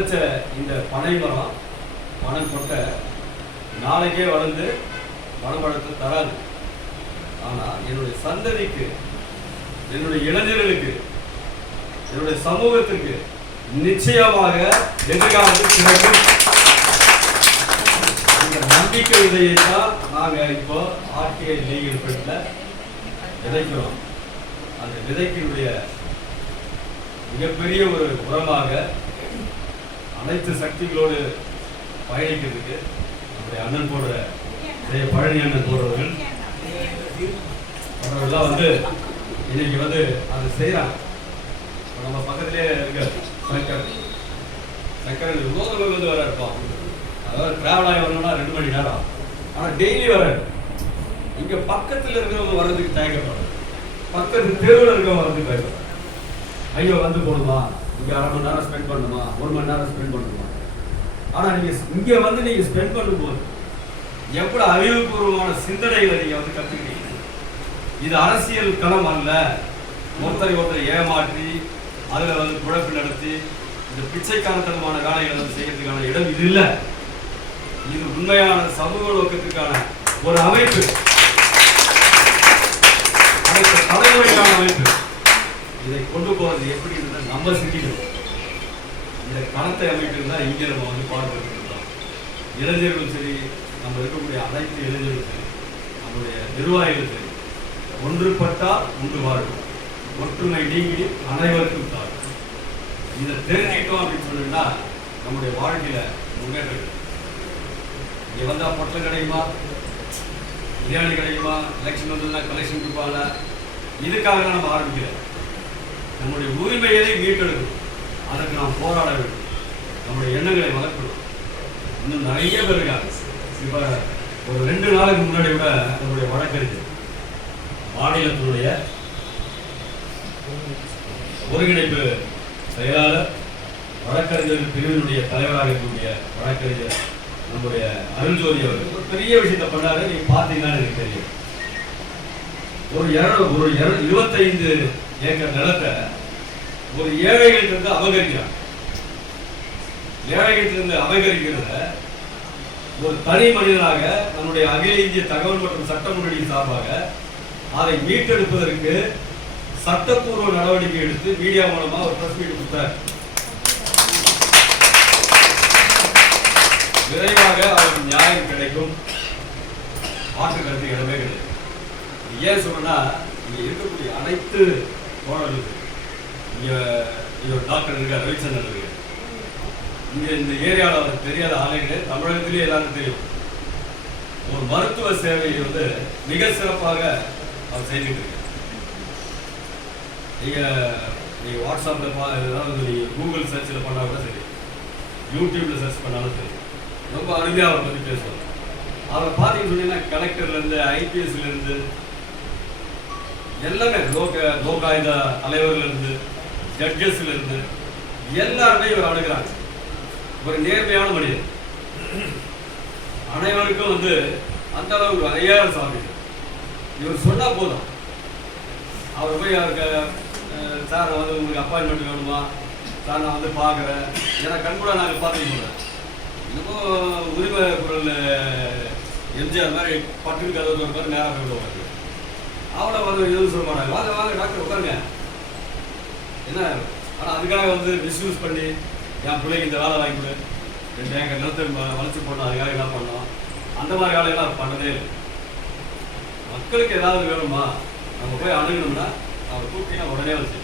இந்த பனை மரம் பணம் கொட்ட நாளைக்கே வளர்ந்து பணம் வளர்த்து தராது. ஆனால் என்னுடைய சந்ததிக்கு என்னுடைய இளைஞர்களுக்கு என்னுடைய சமூகத்துக்கு நிச்சயமாக எதிர்காலத்தில் கிடைக்கும். இந்த நம்பிக்கை விதையை தான் நாங்கள் இப்போ ஆர்டிஐ லீகல் பெட்ல விதைக்கிறோம். அந்த விதைக்கினுடைய மிகப்பெரிய ஒரு உரமாக அனைத்து சக்திகளோடு பயணிக்கிறதுக்கு நம்முடைய அண்ணன் போடுற பழனி அண்ணன் போடுறவர்கள் அவர்கள்லாம் வந்து இன்னைக்கு வந்து அதை செய்கிறாங்க இப்போ நம்ம பக்கத்திலே இருக்க சங்கர் சங்கர் இவ்வளோ வந்து வர இருப்போம் அதாவது டிராவல் ஆகி வரணும்னா ரெண்டு மணி நேரம் ஆனால் டெய்லி வர இங்கே பக்கத்தில் இருக்கிறவங்க வர்றதுக்கு தயக்கப்படுறது பக்கத்து தெருவில் இருக்கிறவங்க வர்றதுக்கு தயக்கப்படுறது ஐயோ வந்து போடுமா? இங்கே அரை மணி நேரம் ஸ்பெண்ட் பண்ணுமா? ஒரு மணி நேரம் ஸ்பெண்ட் பண்ணுமா? ஆனால் நீங்கள் இங்கே வந்து நீங்கள் ஸ்பெண்ட் பண்ணும்போது எவ்வளோ அறிவுபூர்வமான சிந்தனைகளை நீங்கள் வந்து கற்றுக்கிட்டீங்க இது அரசியல் களம் அல்ல. ஒருத்தரை ஒருத்தரை ஏமாற்றி அதில் வந்து குழப்பு நடத்தி இந்த பிச்சைக்காரத்தனமான வேலைகளை வந்து செய்யறதுக்கான இடம் இது இல்லை. இது உண்மையான சமூக நோக்கத்துக்கான ஒரு அமைப்பு. தலைமுறைக்கான அமைப்பு. கொண்டு போவது எப்படி இருந்தால் நம்ம சிந்திக்கணும் இந்த களத்தை அமைக்கிறது தான் இங்கே நம்ம வந்து பாடுபட்டுருக்கோம் இளைஞர்களும் சரி நம்ம இருக்கக்கூடிய அனைத்து இளைஞர்களும் சரி நம்முடைய நிர்வாகிகள் சரி ஒன்றுபட்டால் உண்டு வாழும் ஒற்றுமை நீங்கி அனைவருக்கும் தாழ்வு. இதை தெரிஞ்சுக்கிட்டோம் அப்படின்னு சொன்னீங்கன்னா நம்முடைய வாழ்க்கையில முன்னேற்றம் இங்கே வந்தால் வந்தா பொட்டலம் கிடைக்குமா? பிரியாணி கிடைக்குமா? எலெக்ஷன் வந்ததுன்னா கலெக்ஷன் கொடுப்பாங்க இதுக்காக நம்ம ஆரம்பிக்கல. நம்முடைய உரிமையை மீட்டெடுக்கணும் அதற்கு நாம் போராட வேண்டும். நம்முடைய எண்ணங்களை வளர்க்கணும். இன்னும் நிறைய பேர் இருக்காங்க. இப்போ ஒரு ரெண்டு நாளுக்கு முன்னாடி கூட நம்முடைய வழக்கறிஞர் மாநிலத்தினுடைய ஒருங்கிணைப்பு செயலாளர் வழக்கறிஞர் பிரிவினுடைய தலைவராக இருக்கக்கூடிய வழக்கறிஞர் நம்முடைய அருள்ஜோதி அவர்கள் ஒரு பெரிய விஷயத்தை பண்ணாரு. நீங்க பார்த்தீங்கன்னா எனக்கு தெரியும். ஒரு இரநூறு ஒரு இருபத்தைந்து ஏக்கர் நிலத்தை ஒரு ஏழைகளிலிருந்து அபகரிக்கிறாங்க. ஏழைகளிலிருந்து அபகரிக்கிறத ஒரு தனி மனிதனாக நம்முடைய அகில இந்திய தகவல் மற்றும் சட்ட முன்னணி சார்பாக அதை மீட்டெடுப்பதற்கு சட்டப்பூர்வ நடவடிக்கை எடுத்து மீடியா மூலமா ஒரு ப்ரெஸ் மீட் கொடுத்தார். விரைவாக அவருக்கு நியாயம் கிடைக்கும். மாற்று கருத்து இடமே கிடையாது. ஏன் சொன்னா இங்கே இருக்கக்கூடிய அனைத்து தோழர்களுக்கு இங்க இங்க ஒரு டாக்டர் இருக்கார் ரவிச்சந்திரன் இருக்கார். இங்க இந்த ஏரியாவில் அவருக்கு தெரியாத ஆளே கிடையாது. தமிழகத்திலேயே எல்லாருக்கும் தெரியும். ஒரு மருத்துவ சேவையை வந்து மிக சிறப்பாக அவர் செஞ்சுட்டு இருக்கார். நீங்க நீங்கள் வாட்ஸ்அப்ல பா ஏதாவது நீங்கள் கூகுள் சர்ச்சில் பண்ணால் கூட சரி. யூடியூப்ல சர்ச் பண்ணாலும் சரி. ரொம்ப அருமையா அவரை பத்தி பேசுவார். அவரை பார்த்தீங்கன்னு சொன்னீங்கன்னா கலெக்டர்ல இருந்து ஐபிஎஸ்ல இருந்து எல்லாமே லோக லோகாயுத தலைவர்கள்லேருந்து ஜட்ஜஸ்லேருந்து எல்லாருமே இவர் அணுகிறாங்க ஒரு நேர்மையான மனிதர். அனைவருக்கும் வந்து அந்த அளவுக்கு நிறைய சாமி இவர் சொன்னால் போதும். அவர் போய் அவருக்கு சார் வந்து உங்களுக்கு அப்பாயின்மெண்ட் வேணுமா? சார் நான் வந்து பார்க்குறேன். ஏன்னா கண்கூட நாங்கள் பார்த்துக்க இன்னமும் உரிமை குரல் எம்ஜிஆர் மாதிரி பட்டுக்கு கதவு ஒரு நேராக போய் ஆவணம் வந்து எதுவும் சொல்ல மாட்டாங்க வாங்க வாங்க டாக்டர் உட்காருங்க. என்ன? ஆனால் அதுக்காக வந்து மிஸ்யூஸ் பண்ணி என் பிள்ளைக்கு இந்த வேலை வாங்கி கொடு. ரெண்டு எங்கள் நிலத்தை வளர்ச்சி வளைச்சு போடணும் அதுக்காக என்ன பண்ணோம். அந்த மாதிரி வேலையெல்லாம் அவர் பண்ணதே இல்லை. மக்களுக்கு ஏதாவது வேணுமா? நம்ம போய் அணுகணும்னா அவர் கூப்பிட்டீங்கன்னா உடனே வச்சு